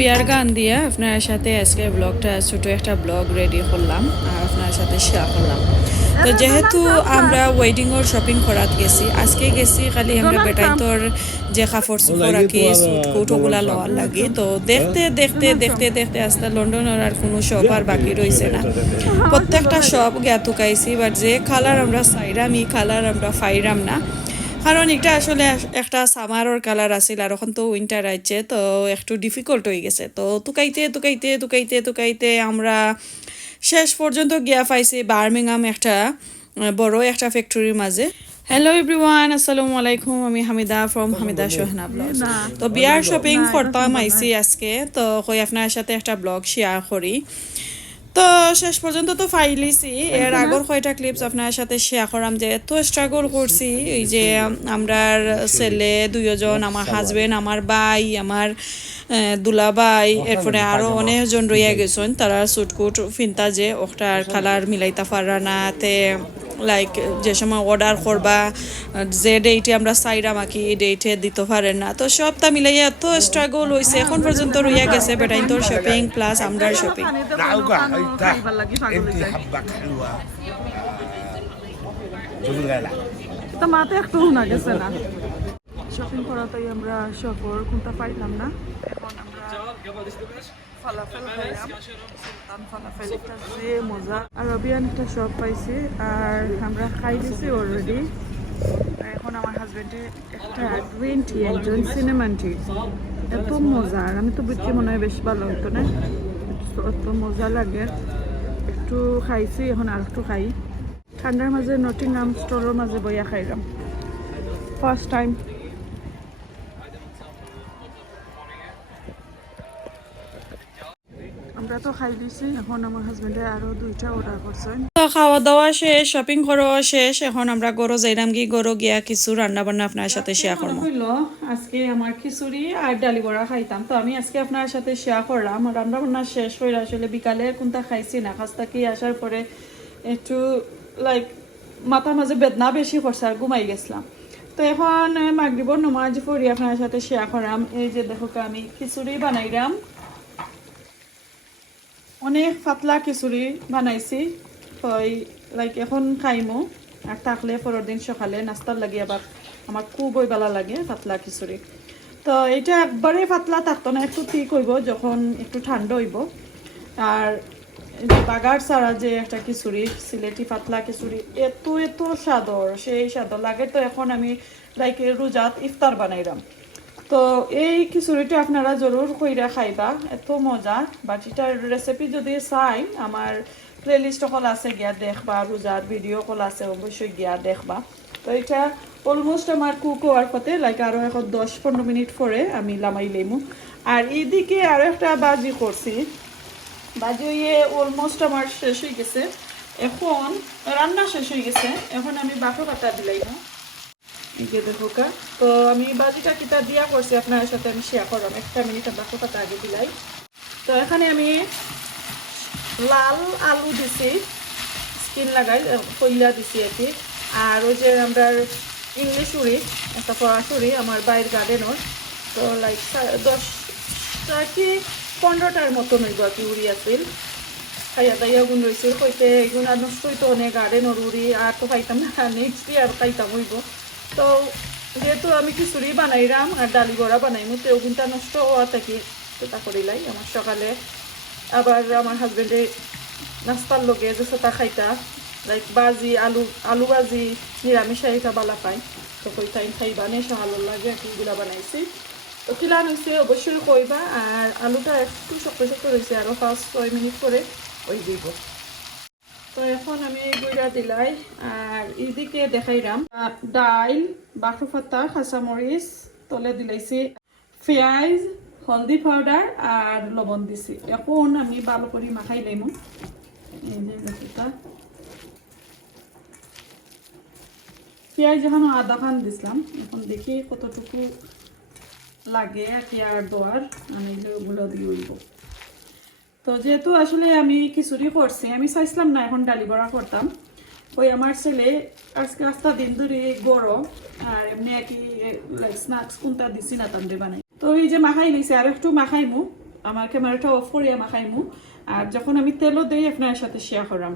বিয়ার গান দিয়ে আপনার সাথে আজকে ব্লগটা ছোট একটা ব্লগ রেডি করলাম আর আপনার সাথে শেয়ার করলাম। তো যেহেতু আমরা ওয়েডিংয়ের শপিং করাত গেছি, আজকে গেছি খালি আমরা বেটাইতর যে কাপড় চোপড় রাখি সুট কোট ওগুলা লওয়ার লাগে। তো দেখতে দেখতে দেখতে দেখতে আস্তে লন্ডনের আর কোনো শপ আর বাকি রয়েছে না, প্রত্যেকটা শপ গিয়া তুকাইছি। বাট যে কালার আমরা চাইরাম এই কালার আমরা পাইরাম না, কারণ এটা আসলে একটা সামারর কালার আছিল আর এখন তো উইন্টার আইছে, তো একটু ডিফিকাল্ট হয়ে গেছে। তো তুকাইতে তুকাইতে তুকাইতে তুকাইতে আমরা শেষ পর্যন্ত গিয়া পাইছি বার্মিংহাম একটা বড় একটা ফ্যাক্টরির মাঝে। হ্যালো এভরিওয়ান, আসসালামু আলাইকুম। আমি হামিদা ফ্রম হামিদা সোহানা ব্লগ। তো বিয়ার শপিং করতাম আইছি আজকে, তো কই আপনার সাথে একটা ব্লগ শেয়ার করি। তো শেষ পর্যন্ত তো ফাইলিছি। এর আগর কয়টা ক্লিপস আপনার সাথে শেয়ার করাম যে এত স্ট্রাগল করছি। এই যে আমরার ছেলে দুইজন, আমার হাজবেন্ড, আমার ভাই, আমার দুলাভাই, এরপরে আরও অনেকজন রইয়া গেছেন। তারা সুটকুট ফিনতা যে ওটার কালার মিলাইতা পারা না, তে লাইক যে সময় অর্ডার করবা যে ডেটে আমরা চাইরাম আঁকি এই ডেটে দিতে পারেন না। তো সবটা মিলাইয়া এত স্ট্রাগল হয়েছে, এখন পর্যন্ত রইয়া গেছে বেটাইন্তর শপিং প্লাস আমরার শপিং। মাতে একটু না গেছে না শপিং করাতেই আমরা সফর কোনটা পাইলাম না। এখন আমরা ফালাফেল খাইলাম, সুলতান ফালাফেল, এটা যে মজা। আরবিয়ান একটা শপ পাইছি আর আমরা খাই দিছি অলরেডি। এখন আমার হাজবেন্ডে একটা গ্রিন টি, একজন সিনেমান টি, এত মজা। আর আমি তো বুঝছি মনে হয় বেশ ভালো হতো না, এত মজা লাগে। একটু খাইছি, এখন আর একটু খাই। ঠান্ডার মাঝে নটিংহাম স্টোরের মাঝে বইয়া খাইলাম ফার্স্ট টাইম। আমরা তো খাই দিছি, এখন আমার হাজবেন্ডে আরো দুইটা অর্ডার করছেন। তো খাওয়া দাওয়া শেষ, শপিং করাও শেষ, এখন আমরা গরো যাইলাম কি গরো গিয়া কিছু রান্না বান্না আপনার সাথে শেয়ার করবো। আজকে আমার খিচুড়ি আর ডালি বড়া খাইতাম, তো আমি আজকে আপনার সাথে শেয়ার করলাম। রান্না বান্না শেষ হয়ে আসলে বিকালে কোনটা খাইছি না, কাছ থেকে আসার পরে একটু লাইক মাথা মাঝে বেদনা বেশি করছে আর ঘুমাই গেছিলাম। তো এখন মাগরিবর নমাজ পড়ি আপনার সাথে শেয়ার করলাম। এই যে দেখো আমি খিচুড়ি বানাইলাম, অনেক পাতলা খিচুড়ি বানাইছি। ওই লাইক এখন খাইমো আর থাকলে পরের দিন সকালে নাস্তার লাগে আবার আমার খুবই ভালো লাগে পাতলা খিচুড়ি। তো এটা একবারে পাতলা থাকতো না, একটু ঠিক হইব যখন একটু ঠান্ডা হইব। আর বাগার ছাড়া যে একটা খিচুড়ি, সিলেটি পাতলা খিচুড়ি, এত এত স্বাদর, সেই স্বাদর লাগে। তো এখন আমি লাইক রোজাত ইফতার বানাইলাম। তো এই খিচুড়িটা আপনারা জরুর কইরা খাইবা, এত মজা। বাট এটার রেসিপি যদি চাই আমার প্লেলিস্ট কল আছে, গিয়া দেখবা। রোজার ভিডিও কল আছে, অবশ্যই গিয়া দেখবা। তো এটা অলমোস্ট আমার কুক হওয়ার পথে, লাইক আরও এখন 10-15 মিনিট পরে আমি লামাই লেমু। আর এইদিকে আরও একটা বাজি করছি, বাজি হইয়ে অলমোস্ট আমার শেষ হয়ে গেছে। এখন রান্না শেষ হয়ে গেছে, এখন আমি বাটো কাটা দিলাই না। তো আমি বাজিটা কিটা দিয়া করছি আপনার সাথে আমি শেয়ার করলাম। 1 মিনিট বাটো কাটা আগে দিলাই। তো এখানে আমি লাল আলু দিছি, স্কিন লাগাই কইলা দিছি আর কি। আর ওই যে আমরা ইংলিশ উড়ি, একটা পড়াশুড়ি আমার বাইরের গার্ডেনর, তো লাইক 10টা কি 15টার মতো নইব আর কি উড়ি আছিল। খাইয়া দাইয়া গুণ রয়েছে কইতে এগুণ আর নষ্ট হইতো অনেক গার্ডেনর উড়ি, আর তো খাইতাম না, নেক্সট ইয়ার খাইতাম হইব। তো যেহেতু আমি খিচুড়ি বানাইলাম আর ডালি বড়া বানাইমু, তো ওগুনটা নষ্ট হওয়া থাকি তা করিলাই। আমার সকালে আবার আমার হাজবেন্ডে নাস্তার লগে যে সেটা খাইতা, লাইক বাজি আলু বাজি নিরামিষ এটা বালা পাই। তো কইতাই খাইবা নে ভালো লাগে, এগুলা বানাইছি। তো কিলান হয়েছে অবশ্যই কইবা। আর আলুটা একটু শক্ত শক্ত রয়েছে, আরও 5-6 মিনিট করে ওই দিব। তো এখন আমি গুঁড়া দিলাই। আর এদিকে দেখাইলাম ডাইল, বাটু পাতা, কাঁচামরিচ তলে দিলাইছি, পেঁয়াজ, হলদি পাউডার আর লবণ দিছি। এখন আমি ভালো করে মাখাই লাইমু। এই যে দেখুটা পেঁয়াজ যখন আধা খান দিছিলাম, এখন দেখি কতটুকু লাগে পেঁয়াজ দেওয়ার, আমি ওগুলো দিয়ে উঠব। তো যেহেতু আসলে আমি খিচুড়ি করছি, আমি চাইছিলাম না এখন ডালি বড়া করতাম। ওই আমার ছেলে আজকে 5 দিন ধরে গরম আর এমনি আর কি লাইক স্ন্যাক্স কোনটা দিছি না তান্দে বানাই। তো এই যে মাখাই নিছি, আর একটু মাখাইমু আমার ক্যামেরাটা অফ করে আমার খাইমু আর যখন আমি তেলও দিই আপনার সাথে শেয়ার করাম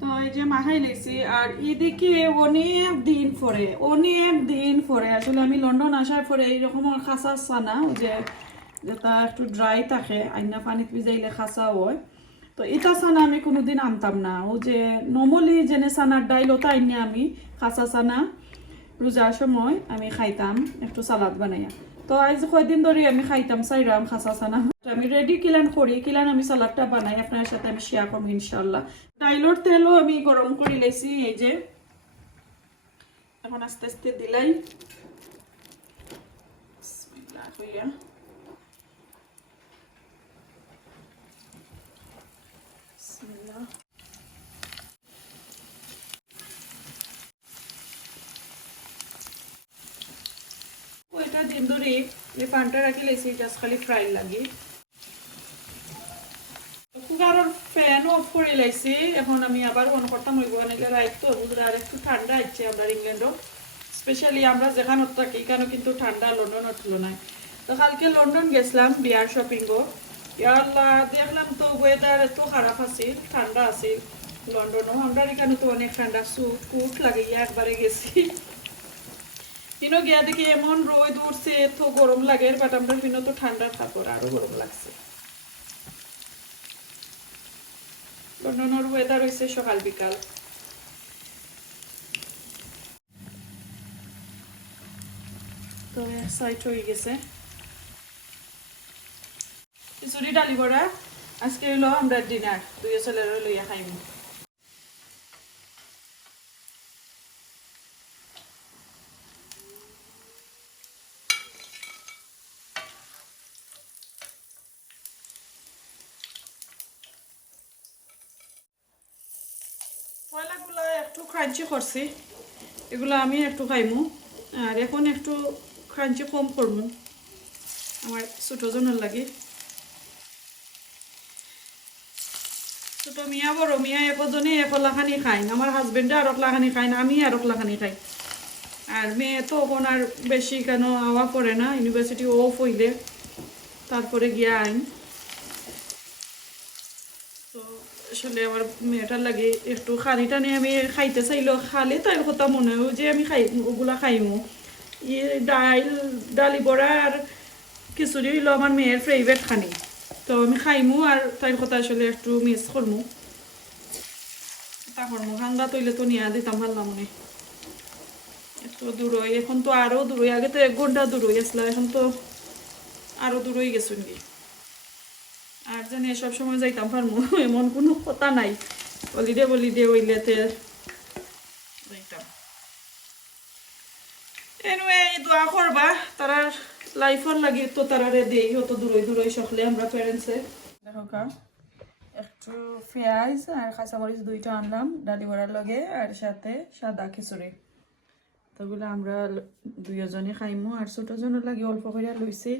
তো এই যে মাখাই লেছি আর এদিকে অনেক দিন পরে আসলে আমি লন্ডন আসার পরে এইরকম খাসা সানা যে যেটা একটু ড্রাই থাকে আইনা পানিত ভিজাইলে খাসা হয় তো এটা সানা আমি কোনোদিন আনতাম না ও যে নর্মালি যেনে সানার ডাইল ওটা আইনে আমি খাসা সানা রোজার সময় আমি খাইতাম একটু সালাদ বানাইয়া তো আজ কয়দিন ধরে আমি খাইতাম চাইরাম খাসা সানা আমি রেডি কিলান আমি সালাদটা বানাই আপনার সাথে আমি শেয়ার করবো ইনশাল্লাহ ডাইলর তেলও আমি গরম করে লেছি এই যে এখন আস্তে আস্তে দিলাই বিসমিল্লাহ হইয়া বিসমিল্লাহ ওইটা দিন ধরে এই পানটা রাখি লেছি জাস্ট খালি ফ্রাই লাগে কুকারের ফ্যান অফ করে লাইছি এখন আমি আবার অন করতাম হইব অনেকে রাইত তো বুঝলে আর একটু ঠান্ডা আছে আমরা ইংল্যান্ডও স্পেশালি আমরা যেখানে থাকি কেন কিন্তু ঠান্ডা লন্ডনের তুলনায় তো কালকে লন্ডন গেছিলাম বিয়ার শপিংও ইয়াল্লাহ দেখলাম তো ওয়েদার এত খারাপ আছে ঠান্ডা আছে লন্ডনও আমরা এখানে তো অনেক ঠান্ডা স্যুট কুট লাগিয়ে একবারে গেছি কিনো গিয়া দেখি এমন রোদ উঠছে এত গরম লাগে বাট আমরা কিনো তো ঠান্ডার কাপড় আরো গরম লাগছে লন্ডনের ওয়েদার হয়েছে সকাল বিকাল তো এক সাইড হয়ে গেছে খিচুড়ি ডালি বড়া আজকে হলো আমরা ডিনার দুই ছেলের লইয়া খাইব পয়লাগুলো একটু ক্রাঞ্চি করছি এগুলো আমি একটু খাইমু আর এখন একটু ক্রাঞ্চি কম করবো আমার ছোটো জনের লাগে ছোটো মিয়া বড় মিয়া একজনে একলাখানি খাই আমার হাজবেন্ডে আর একলাখানি খাই না আমি আর একলাখানি খাই আর মেয়ে তো এখন আর বেশি কেন আওয়া পড়ে না ইউনিভার্সিটি অফ হইলে তারপরে গিয়া আইন তো আসলে আমার মেয়েটার লাগে একটু খানিটা নিয়ে আমি খাইতে চাইলো খালে তাই কথা মনে হয় যে আমি খাই ওগুলা খাইমু ডালি বড়া আর খিচুড়ি হইলো আমার মেয়ের ফেভারিট খানি তো আমি খাইমু আর তাই কথা আসলে একটু মিস করমু তা করমু ঠান্ডা তৈলে তো নিয়ে দিতাম ভাল না মনে একটু দূর হই এখন তো আরও দূর হই আগে তো 1 ঘন্টা দূর হয়ে গেছিল এখন তো আরও দূর হয়ে গেছুন কি আর জানি সব সময় যাইতাম পারমু এমন কোনো কথা নাই বলি দে ওইলেতে যাইতাম এনওয়ে দোয়া করবা তারা লাইফর লাগে তো তারারে দেই অত দূরই সকলে আমরা প্যারেন্টসে দেখো কা একটু পেঁয়াজ আর কাঁচামরিচ 2টা আনলাম ডালি বড়ার লগে আর সাথে সাদা খিচুড়ি তোগুলো আমরা দুইজনে খাইমু আর ছোট জনের লাগে অল্প করে লইছি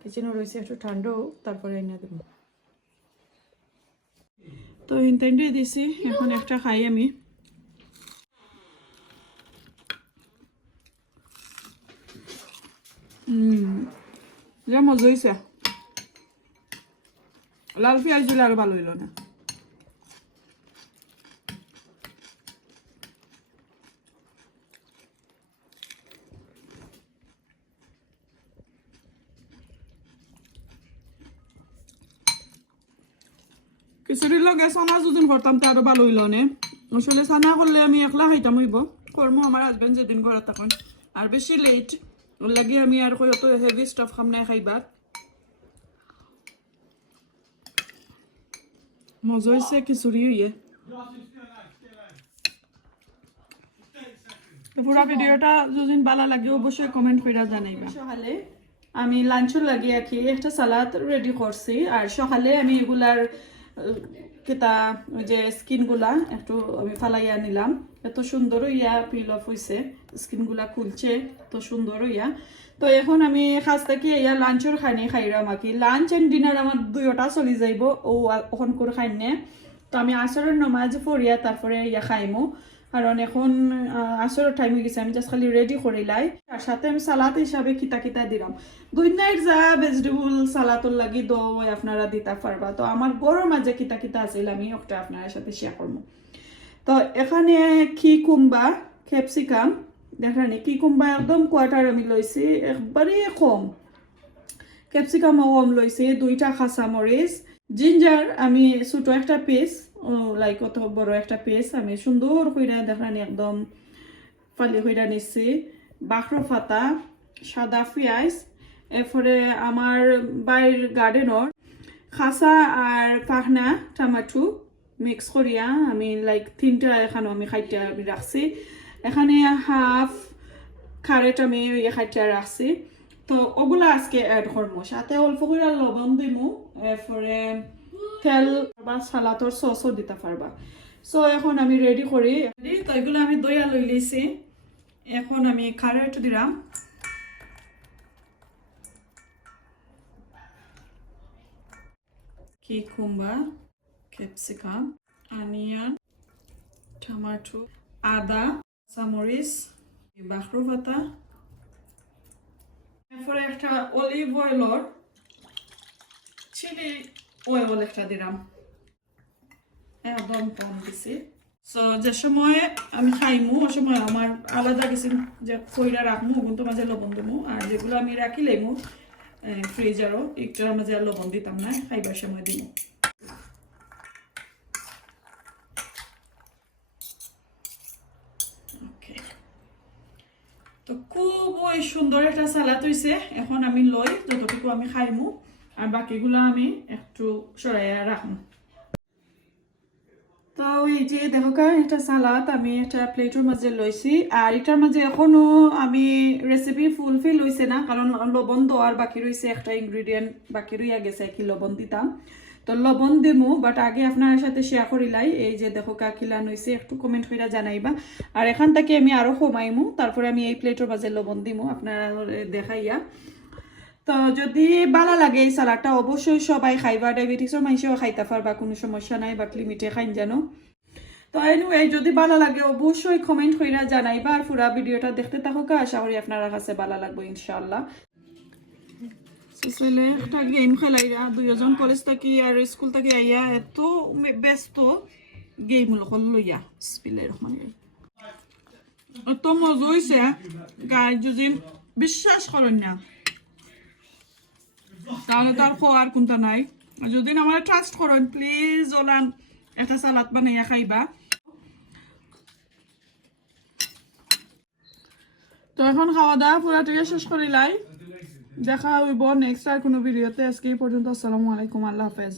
কিচেনও রয়েছে একটু ঠান্ডাও তারপরে এনে দেবো তো ইনতেন্ডে দিছি এখন একটা খাই আমি যা মজা হয়েছে লাল পেঁয়াজ দিলে আরো ভালো হইল না খিচুড়ির লগে চানা যদিন করতাম তা আরো ভালো হইল না আসলে চানা করলে আমি একলা খাইতাম হইব কর্ম আমার হাজবেন্ড যেদিন ঘৰত তখন আর বেশি লেট লাগে আমি আর কত হেভি স্টাফ খাম নাই খাইবার মজা হয়েছে খিচুড়ি হইয়ে পুরা ভিডিওটা যদি ভালো লাগে অবশ্যই কমেন্ট করে জানাইবা সকালে আমি লাঞ্চের লাগে কি একটা সালাদ রেডি করছি আর সকালে আমি এগুলার কিতা ওই যে স্কিনগুলা একটু আমি ফালাইয়া নিলাম এত সুন্দর ইয়া পিল অফ হয়েছে স্কিনগুলা খুলছে এত সুন্দর ইয়া তো এখন আমি খাস থেকে ইয়া লাঞ্চের খাইনি খাইরাম আর কি লাঞ্চ এন্ড ডিনার আমার 2টা চলি যাইব ও ওখান করে খাইনে তো আমি আসরের নমাজ পড়িয়া তারপরে ইয়া খাইমু কারণ এখন আসরের টাইম হয়ে গেছে, আমি জাস্ট খালি রেডি করিলাই। আর সাথে আমি সালাদ হিসাবে কিতা কিতা দিলাম, দুইনাইর যা ভেজিটেবল সালাদর লাগি দই আপনারা দিতে পারবা। তো আমার গরম মাঝে কিতা কিতা আছিল আমি একটা আপনার সাথে শেয়ার করবো। তো এখানে কিকুম্বা ক্যাপসিকাম দেখানি, কিকুম্বা একদম কোয়ার্টার আমি লইছি, একবারে কম। ক্যাপসিকামও কম লইছি, 2টা কাঁচামরিচ, জিঞ্জার আমি ছোট একটা পিস, লাইক অত বড় একটা পিস আমি সুন্দর কইরা দেখানি একদম ফালি কইরা নিচ্ছি, বাখরো পাতা, সাদা পেঁয়াজ, এরপরে আমার বাইর গার্ডেনর খাসা আর পাখনা টমাটো মিক্স করিয়া আমি লাইক 3টা এখানে আমি খাইটা আমি রাখছি। এখানে হাফ খারেট আমি খাইটা রাখছি। তো ওগুলা আজকে অ্যাড করবো, সাথে অল্প করে লবণ দিমু, এরপরে তেল বা সালাদর সসও দিতে পারবা। সো এখন আমি রেডি করি। তো এগুলো আমি দইয়া লই লিছি, এখন আমি খারেট দিলাম, কিকুম্বা, ক্যাপসিকাম, অনিয়ন, টমেটো, আদা, কাঁচামরিচ, বাখরো পাতা, এরপরে একটা অলিভ অয়েলর চিলি অয়েল একটা দিলাম, একদম কম দিছি। সো যে সময় আমি খাইমু ওই সময় আমার আলাদা কিছু যে কইরা রাখমু ওগুলো মাঝে লবণ দেবো, আর যেগুলো আমি রাখি লাইমু ফ্রিজারও একটার মাঝে আর লবণ দিতাম না, খাইবার সময় দিব। তো খুবই সুন্দর একটা সালাদ হয়েছে। এখন আমি লই যতটুকু আমি খাইমু, আর বাকিগুলো আমি একটু সরাইয়া রাখবো। তো এই যে দেখো একটা সালাদ আমি একটা প্লেটের মাঝে লইছি, আর এটার মাঝে এখনো আমি রেসিপি ফুলফিল হয়েছে না, কারণ লবণ দেওয়ার বাকি রয়েছে, একটা ইনগ্রিডিয়েন্ট বাকি রইয়া গেছে কি লবণ দিতাম। তো লবণ দিমু, বাট আগে আপনার সাথে শেয়ার করিলাই। এই যে দেখো কিলান হয়েছে, একটু কমেন্ট করে জানাইবা। আর এখান থেকে আমি আরো কমাইমু, তারপরে আমি এই প্লেটের মাঝে লবণ দিমু আপনারা দেখাইয়া। তো যদি ভালো লাগে এই সালাডটা অবশ্যই সবাই খাইবা, ডায়াবেটিসের মানুষও খাইতে পারবা, কোনো সমস্যা নাই, বাট লিমিটে খাইন জানো। তো এনিওয়ে যদি ভালো লাগে অবশ্যই কমেন্ট কইরা জানাইবা, আর পুরা ভিডিওটা দেখতে থাকো, আশা করি আপনারা কাছে ভালো লাগবে ইনশাআল্লাহ। ছেলে একটা গেম খেলাইরা, দুইজন কলেজ থেকে আর স্কুল থেকে আইয়া এত ব্যস্ত গেম লইয়া, বিসমিল্লাহির রহমানির রহিম। এত মজা হয়েছে গাই, যদি বিশ্বাস করেন না তাহলে তার আর কোনটা নাই। যদি আমার ট্রাস্ট করেন প্লিজ ওলান একটা সালাদ বানাইয়া খাইবা। তো এখন খাওয়া দাওয়া পুরাটিকে শেষ করিলাই, দেখা হইব নেক্সট আর কোনো ভিডিওতে। আজকে এই পর্যন্ত, আসসালামু আলাইকুম, আল্লাহ হাফেজ।